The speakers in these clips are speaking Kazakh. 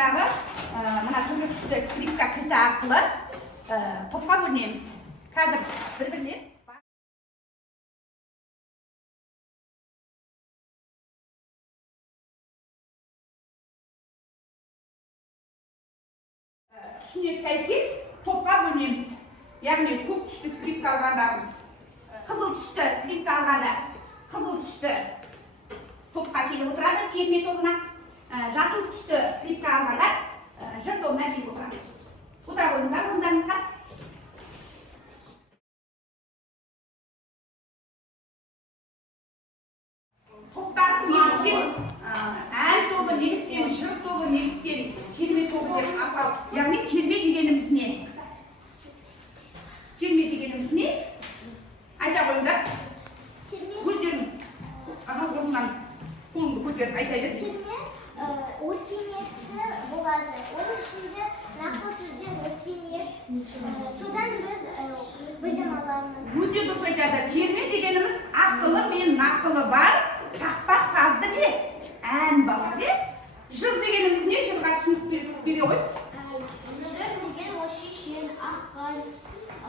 қолдарыңыздағы мына түрлі түсті скрипка кілті арқылы топқа бөлінеміз. Қазір біздіңлер түсіне сәйкес топқа бөлінеміз. Яғни көк түсті скрипка алғандарымыз, қызыл түсті скрипка алғанда қызыл түсті топқа келіп отырады, терме тобына. Жасыл түсті скрипка алғандар жыр тобына келіп отырамыз. Отыра қойыңыздар орындарыңызға. Топтардың неліктен ән тобы неліктен, жыр тобы неліктен, терме тобы деп аталып, яғни терме дегеніміз не? Терме дегеніміз не? Айта қойыңдар. Өздерің орыннан қолыңды көтеріп айтайын. Терме өркениетті болады. Оның ішінде нақты сөздер өркениет. Содан біз білім аламыз. Өте дұрыс айтады. Терме дегеніміз ақылы мен нақылы бар, тақпақ сазды не? Ән бала не? Жыр дегеніміз не? Жырға түсінік бере ғой. Жыр деген осы шен, ақыл,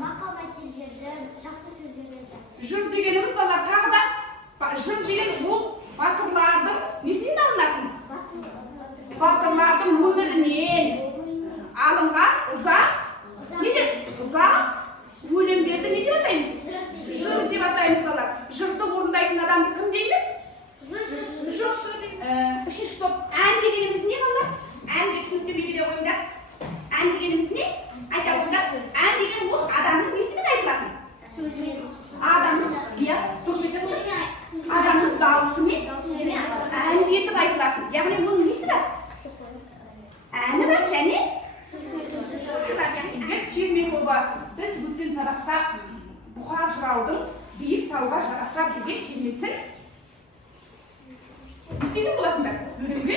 мақал мәтелдерді, жақсы сөздерді. Жыр дегеніміз балар тағы да жыр деген ол батырлардың несінен алынатын? Батырлардың өмірінен алынған ұзақ өлеңдерді не деп атаймыз? Жыр деп атаймыз балар. Жырды орындайтын адамды кім дейміз? Үшінші топ ән дегеніміз не балар? Әнге түсініктеме бере қойыңдар. Ән дегеніміз не? Айта қойыңдар. Ән деген ол адамның несімен айтылатын? Адамның даусымен әндетіп айтылатын. Яғни бұл несі бар? Әні бар және сөзі бар. Терме тобы біз өткен сабақта Бұхар жыраудың биік тауға жарасар деген термесін естіген болатындар. Өлеңге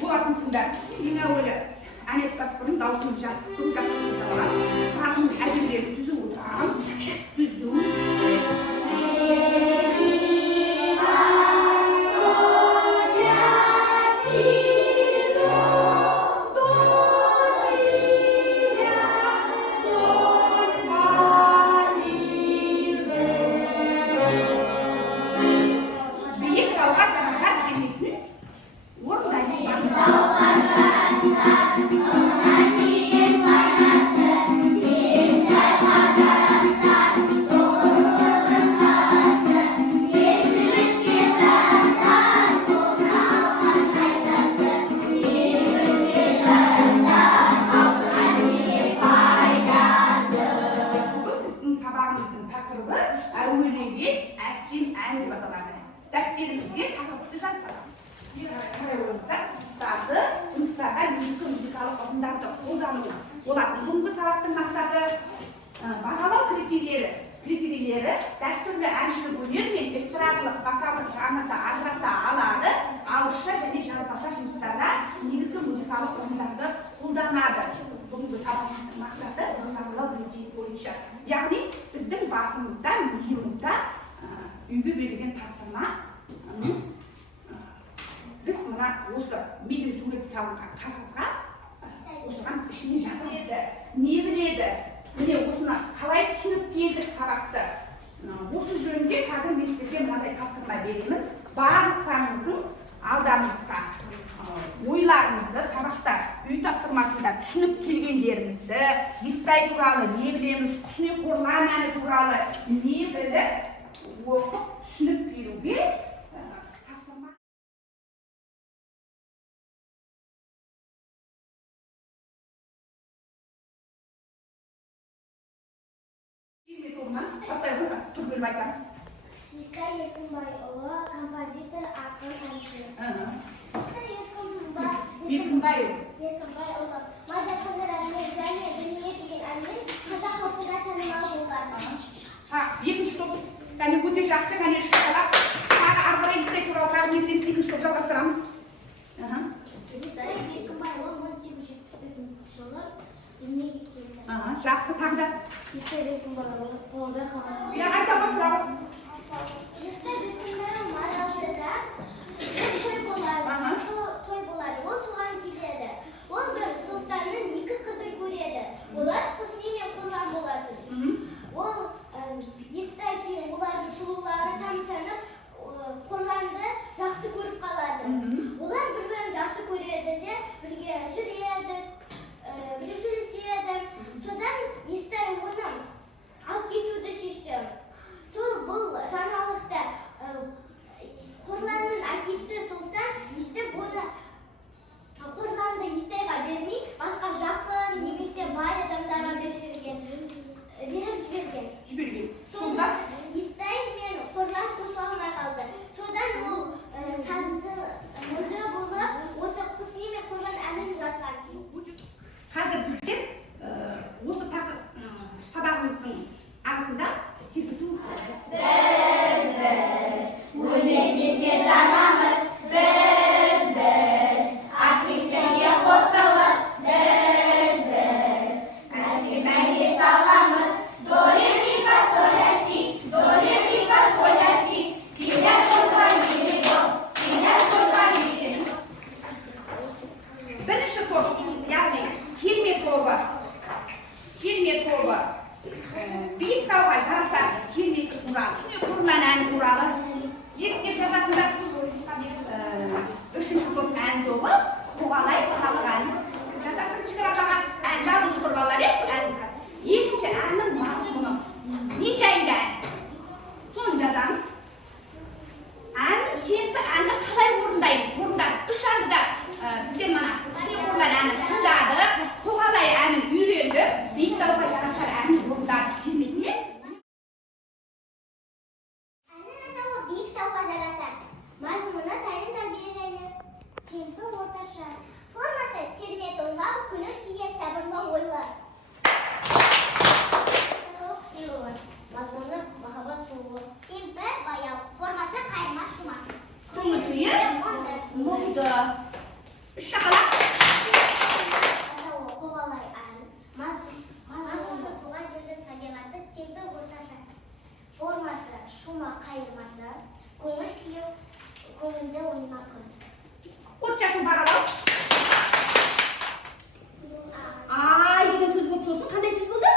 болатынсыңдар. Ең әуелі ән айтпас бұрын даусымыз көк жақтан жасап аламыз. Бағымыз әдемілерді түзіп отырамыз. Әуелеге әсем ән деп аталады. Дәптерімізге тақырыпты жазып жұмыстарға негізгі музыкалық ұғымдарды қолдану болады. Бүгінгі сабақтың мақсаты бағалау критерийлері дәстүрлі әншілік өнер мен эстрадалық вокалдық жанрды ажырата алады. Ауызша және жазбаша жұмыстарда негізгі музыкалық ұғымдарды қолданады. Бүгінгі сабақтың мақсаты бағалау критерий бойынша. Яғни біздің басымызда, миымызда үйге берілген тапсырма біз мына осы менің суреті салынған қағазға осыған ішіне жазамызды. Не біледі? Міне осыны қалай түсініп келдік сабақты. Осы жөнінде қазір мен сіздерге мынандай тапсырма беремін. Барлықтарыңыздың алдарыңызға ойларыңызды сабақта үй тапсырмасында түсініп келгендеріңізді Естай туралы не білеміз, Құсне Қорлан әні туралы не біліп оқып түсініп келуге тапсырма. Бастай қойға тұр бөліп айтамыз. Естай Еркінбайұлы, композитор, ақын, әнші. Еркінбайұлы Майда Қадыр әнмен және Дүние деген әнмен қазақ халқында танымал болған. Екінші топ кәне өте жақсы, кәне шыққалап тағы ары қарай Естай туралы тағы не білеміз, екінші топ жалғастырамыз. Естай Еркінбайұлы 1874 жылы дүниеге келді. Жақсы, тағы да. Естай Еркінбайұлы қолда қалған. Айта ғой, тұрағы. Естай Еркінбайұлы Маралдыда той болады. Ол соған келеді. жүрді. 3 шақалақ. Қоғалай ән, мазмұны туған жердің табиғаты тегі орташа. Формасы шума қайырмасы, көңіл күйі көңілді ойнақ қыз. Отшасын баралау. Ай деген сөз болды сосын. Қандай сөз болды?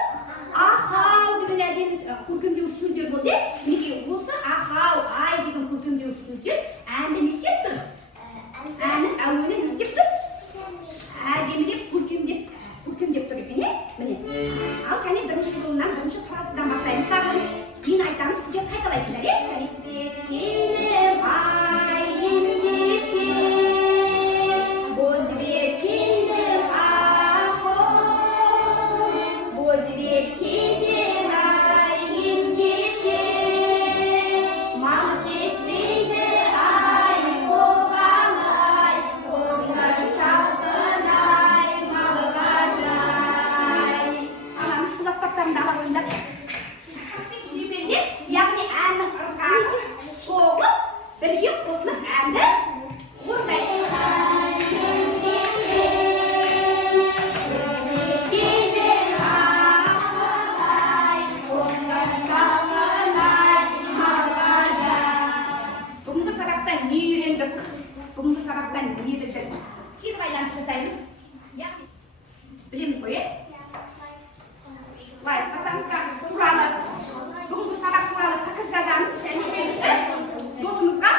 Ахау деген әдемі көркемдеуіш сөздер болды. Неге осы ахау, ай деген көркемдеуіш сөздер әнді не істеп тұр? Әннің әуені не істеп тұр? Әдемілеп көркемдеп тұр екен, міне. Ал кәне бірінші жолынан, бірінші фразадан бастаймыз. Тағылыңыз. Кейін айтамыз, сіздер қайталайсыздар, келдім ай ендеше, бозбек келдім ахау, бозбек келдім ай ендеше, мал кетпейді ай қоғалай, қоңыр салқынай малға жай. Анам үш құласпақтарымды ала қойыңдар. Яғни әннің ырғағы соғып, бірге қосылып әнді орындайды. Бүгінгі сабақта не үйрендік? Бүгінгі сабақта не білдік? Кері байланыс жасаймыз. Білеміз ғой, Былай, қасаңыздар туралы, бүгінгі сабақ туралы пікір жазамыз. Және келесі досымызға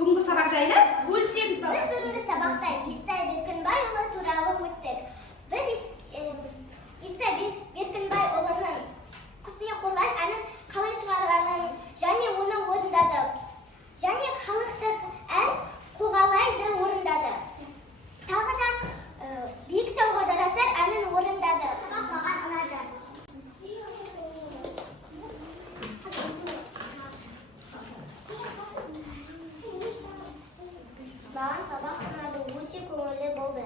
бүгінгі сабақ жайлы бөлісеміз. Біз бүгінгі сабақта Естай Беркінбайұлы туралы өттік. Біз Естай Беркінбайұлының «Құс не қорлар» әнін қалай шығарғанын және оны орындадық. Және халықтық ән «Қоғалайды» орындады. Тағы да «Биік тауға жарасар» әнін орындады. Сабақ маған ұнады. Маған сабақ ұнады, өте көңілді болды.